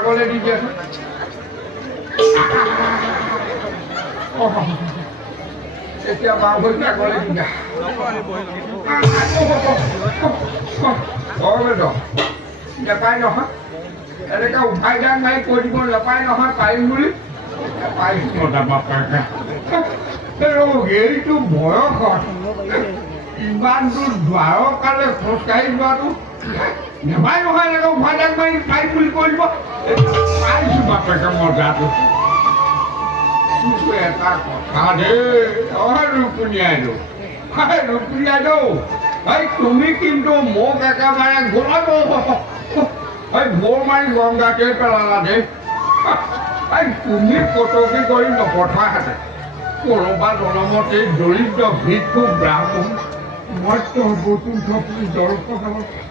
আগলে দি দিয়া এতিয়া বাবুকে আগলে দি দিয়া নাপায় নহয় এনেকৈ উঠাই যাক নাই কৈ দিব নাপায় নহয় পাৰিম বুলি পাৰিছো মতা বাপাকে এইটো বয়সত ইমান দূৰ দ্বাৰৰ কালে খোজকাঢ়ি যোৱাটো নেপায় নহয় এনেকৈ উঠাই যাক মাৰি পাৰিম বুলি কৈ দিব পাৰিছো বাপেকে মজাটো এটা কথা দেই ৰূপনীয়াইদেউ ৰূপনীয়াইদেউ এই তুমি কিন্তু মোক একেবাৰে গোলাব এই বৰ মাৰি গংগাতে পেলালা দেই এই তুমি কটকী কৰি নপঠাহেঁতেন কোনোবা জনমত এই দৰিদ্ৰ ভিক্ষু ব্ৰাহ্মণ মই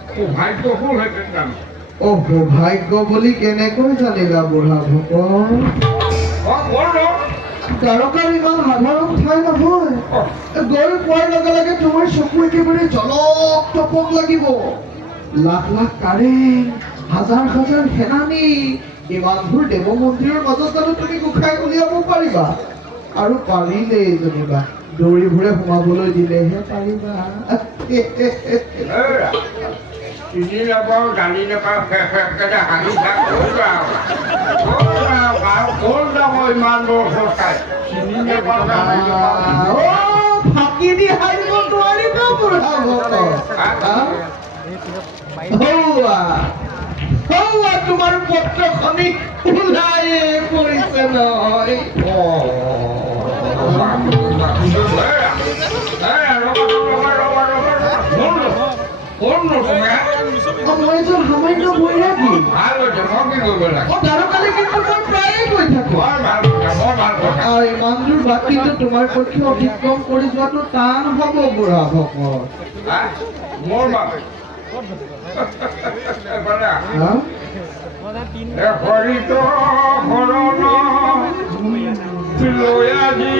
সৌভাগ্য হ'লহেঁতেন জানো সৌভাগ্য বুলি কেনেকৈ জানিলা বুঢ়া ভকত দ্বাৰকাৰ ইমান সাধাৰণ ঠাই নহয় গৈ পোৱাৰ লগে লগে তোমাৰ চকু একেবাৰে জলক টপক লাগিব লাখ লাখ কাৰেং হাজাৰ হাজাৰ সেনানী ইমানবোৰ দেৱ মন্দিৰৰ মাজত জানো তুমি গোসাঁই উলিয়াব পাৰিবা আৰু পাৰিলেই যেনিবা দৌৰিবোৰে সোমাবলৈ দিলেহে পাৰিবা চিনি নাপাওঁ জানি নাপাওঁ হাঁহি ইমান দূৰ খোজকাঢ়ি চিনি নাপাওঁ ফাঁকি দি হাৰিব নোৱাৰিবা বুঢ়া ভকত তোমাৰ পত্ৰখনি ওলাই পৰিছে নহয় মই এজন সামান্য বৈৰাগী দ্বাৰকালে কিন্তু মই প্ৰায়ে গৈ থাকো ইমান দূৰ বাট কিন্তু তোমাৰ পক্ষে অতিক্ৰম কৰি যোৱাটো টান হব বুঢ়া ভকত হৰিত শৰণ লৈ আজি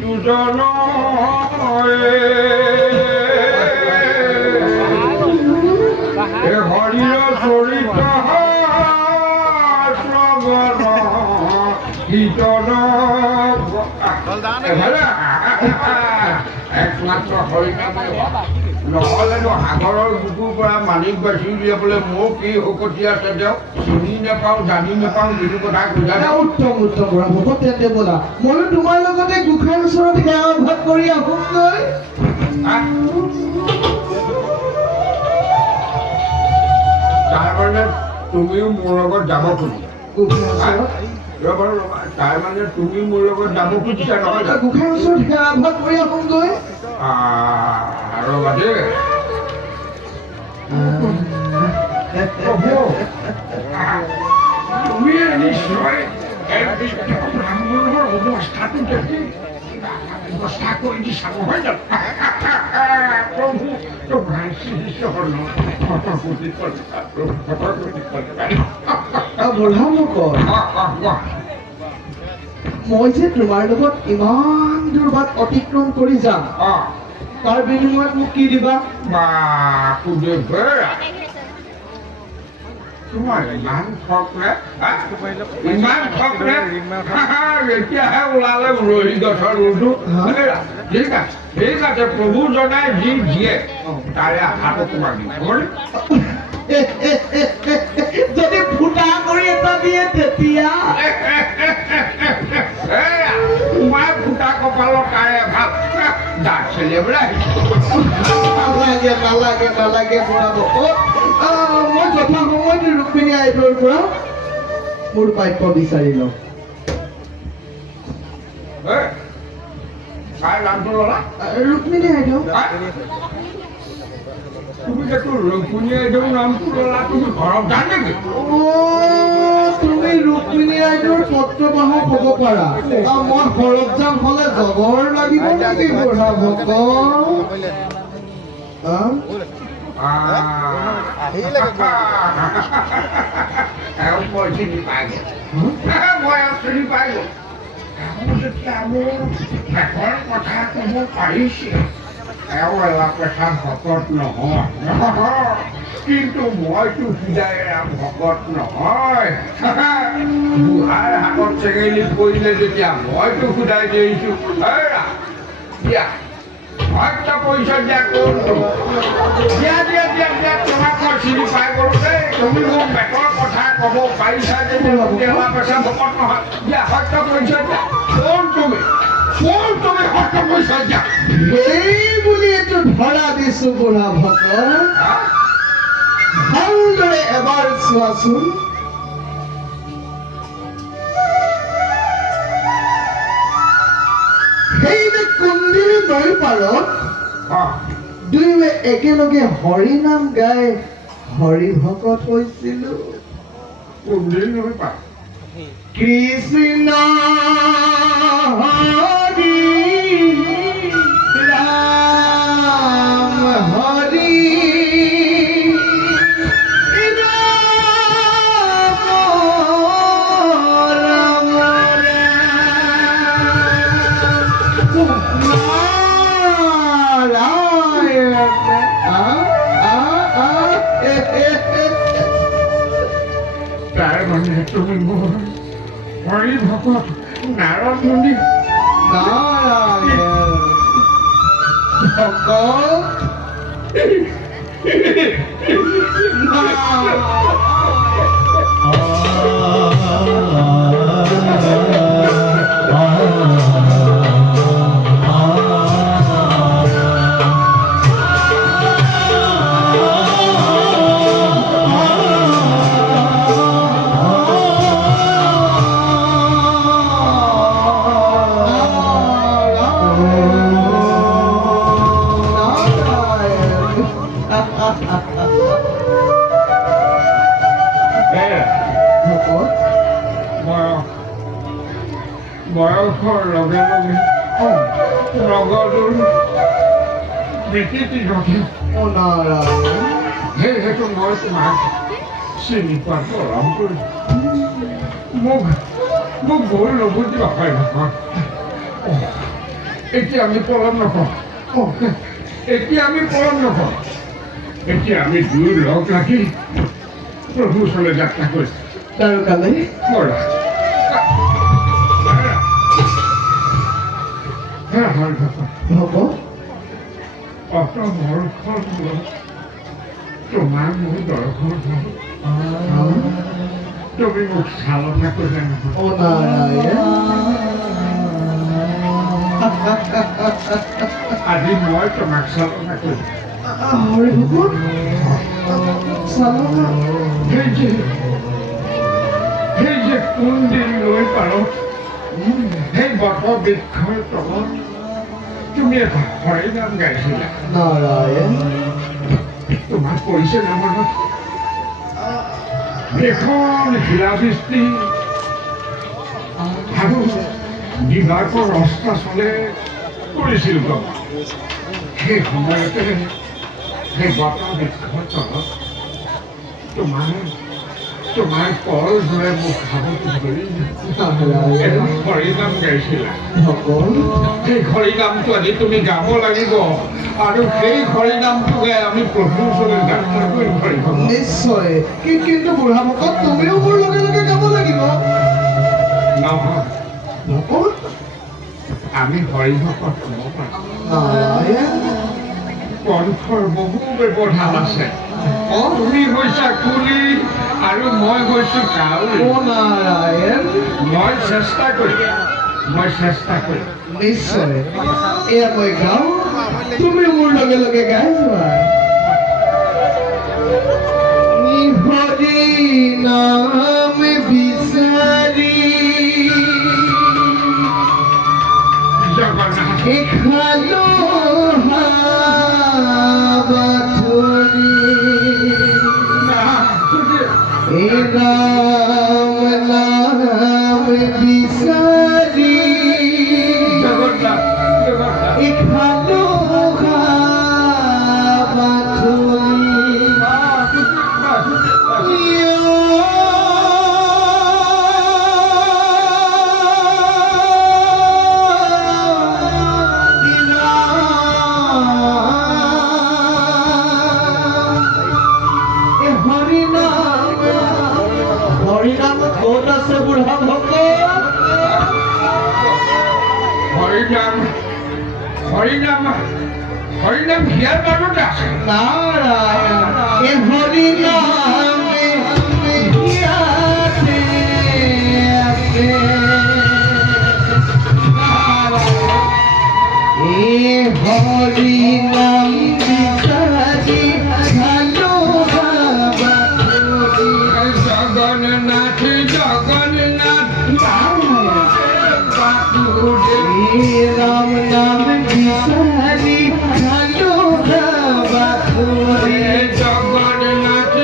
দুজন হৰিৰ চৰিত একমাত্ৰ হৰিনামে নহ'লেনো সাগৰৰ বুকুৰ পৰা মালিক বাচি উলিয়াবলৈ মোৰ কি শকতি আছে তেওঁক চিনি নাপাওঁ জানি নাপাওঁ যিটো কথা কৈছা উত্তম উত্তম বুঢ়া ভকত তেন্তে ব'লা ময়ো তোমাৰ লগতে গোসাঁইৰ ওচৰত সেৱা ভাগ কৰি আহোঁগৈ তাৰমানে তুমিও মোৰ লগত যাব খুজিছা ৰ'বা তাৰমানে তুমি মোৰ লগত যাব খুজিছা নহয় গোসাঁইৰ ওচৰত সেৱা ভাগ কৰি আহোঁগৈ ৰ'বা দেই তুমি নিশ্চয় ব্ৰাহ্মণৰ অৱস্থাটো দেখি ব্যৱস্থা কৰি দিছা নহয় জানো প্ৰভু তোমাৰ শ্ৰীচৰণ শতকোটি বুঢ়া ভকত, মই যে তোমাৰ লগত ইমান দূৰ বাট অতিক্ৰম কৰি যাম, তাৰ বিনিময়ত মোক কি দিবা? তোমাৰ ইমান ঠকনে ইমান ঠকনে এতিয়াহে ওলালে ৰহি গছৰ ৰুটো ঠিক আছে ঠিক আছে প্ৰভু জনাই যি দিয়ে তাৰে আশাটো তোমাক দিব যদি ফুটা কৰি এটা দিয়ে তেতিয়া তোমাৰ ফুটা কপালৰ তাৰে ভাল দাঁত চেলিয়াবলৈ নালাগে নালাগে নালাগে বুঢ়া ভকত, মই যথা সময়ত ৰুক্মিণী আইদেউৰ পৰা মোৰ প্ৰাপ্য বিচাৰি লওঁ। ৰুক্মিণী আইদেউ, তুমি যে ৰুক্মিণী আইদেউৰ নামটো ল'লা তুমি ঘৰত জানে নেকি? তুমি ৰুক্মিণী আইদেউৰ পত্ৰবাহক হ'ব পাৰা, মই সৰবজান হলে জগৰ লাগিব নেকি বুঢ়া ভকত? মই চিনি পাই গ'ল মই চিনি পাই গ'ল যেতিয়া মোৰ শেষৰ কথা ক'ব পাৰিছে এওঁ এলাপেচা ভকত নহয় কিন্তু মইতো হৃদয়েৰা ভকত নহয় বুঢ়াৰ হাতত চেঙেলি পৰিলে যেতিয়া মইতো সুধাই দিছোঁ দিয়া সত্য পইচা দিয়া কোনটো দিয়া দিয়া দিয়া দিয়া তোমাক মই চিনি পাই গ'লো দেই তুমি মোক পেটৰ কথা ক'ব পাৰিছা যে এলাপেচা ভকত নহয় দিয়া সত্য পইচা দিয়া কোন তুমি সত্য পইচা দিয়া এই বুলি এইটো ধৰা দিছো বুঢ়া ভকত, ভালদৰে এবাৰ চোৱাচোন। সেই যে কুন্দিৰ নৈ পাৰত দুয়োৱে একেলগে হৰি নাম গাই হৰি ভকত হৈছিলো। কুন্দিৰ নৈ পাৰ কৃষ্ণ হৰি ৰাম হৰি ৰাম তাৰ মানে তুমি মোৰ হৰি ভকত নাৰদ মুনি নাৰায়ণ ভকত বয়সৰ লগে লগে নগদৰ বিকৃতি ঘটে সেইহেতু মই তোমাক চিনি পোৱাটো আৰম্ভ কৰিছোঁ মোক ভুল নুবুজিব হয় নহয় এতিয়া আমি পলম নকৰোঁ এতিয়া আমি দুয়ো লগ লাগি প্ৰভুৰ ওচৰলৈ যাত্ৰা কৰিছোঁ তাৰোকালে বৰা হয় ভকত অত বৰ্ষৰ মূৰত তোমাৰ মোৰ দৰ্শন হ'ল তুমি মোক চালনা কৰিলে নহয় আজি মই তোমাক চালনা কৰিম হৰি ভকত চালনা সেই যে কুন্দিৰ নৈ পাৰত সেই বট বৃক্ষৰ তলত তুমি এটা হৰি নাম গাইছিলা নাৰায়ণ তোমাক পৰিছে না মনত এখন শিলাবৃষ্টি আৰু দিবাকৰ ৰস্তা চলে কৰিছিল সেই সময়তে সেই বটবৃক্ষৰ তলত তোমাৰ কল ধৰে মোক খাব ধৰি হৰিনাম গাইছিলা। সেই হৰিনামটো আজি তুমি গাব লাগিব আৰু সেই হৰিনামটো গাই আমি প্ৰভুৰ ওচৰলৈ যাত্ৰা কৰিব পাৰিব। নিশ্চয়। কিন্তু বুঢ়া ভকত তুমিও মোৰ লগে লগে গাব লাগিব। নহয়, ভকত আমি হৰিভকত হ'ব পাৰোঁ। নাৰায়ণ কণ্ঠৰ বহু ব্যৱধান আছে। তুমি হৈছা কুলি আৰু মই হৈছোঁ কাউৰী। অ নাৰায়ণ মই চেষ্টা কৰিম। নিশ্চয়। এয়া মই গাওঁ, তুমি মোৰ লগে লগে গাই যোৱা। হৰি নাম বিচাৰি জগন্নাথ খালো বাথৰি এই ৰাম নাম বিচাৰি জগন্নাথ খালো বাথৰি হৰিনাম ক'ত আছে বুঢ়া ভকত? হৰিনাম হিয়াৰ মাজতে আছে। নাৰায়ণ এই হৰিনাম ইয়াতে আছে। এই হৰিনাম বিচাৰি খালো বাথৰি। জগন্নাথ ৰাম নাম বিচাৰি খালো বাথৰি। জগন্নাথ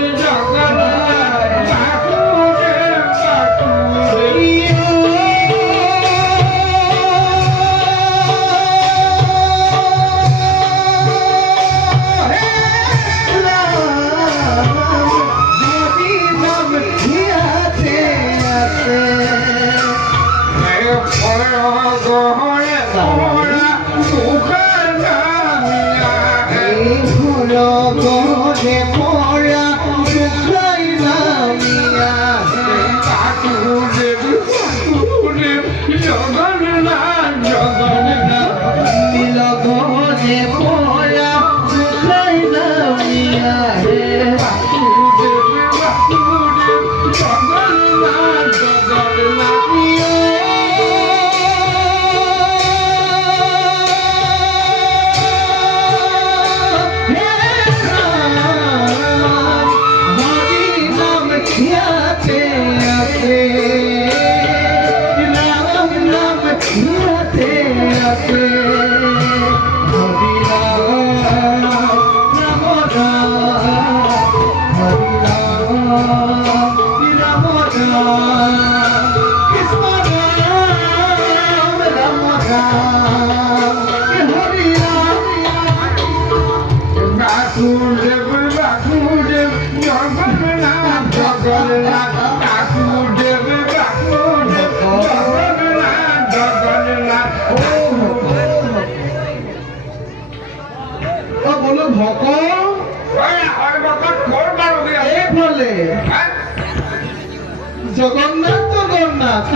জগন্নাথ জগন্নাথ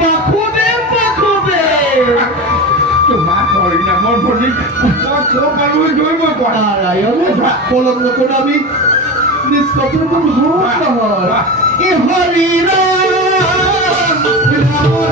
বাসুদেৱ বাসুদেৱ তোমাৰ হৰিনামৰ প্ৰতি নাৰায়ণ পলম নকৰো আমি নিষ্পত্তি নহয় হৰি ৰাম ৰাম ৰাম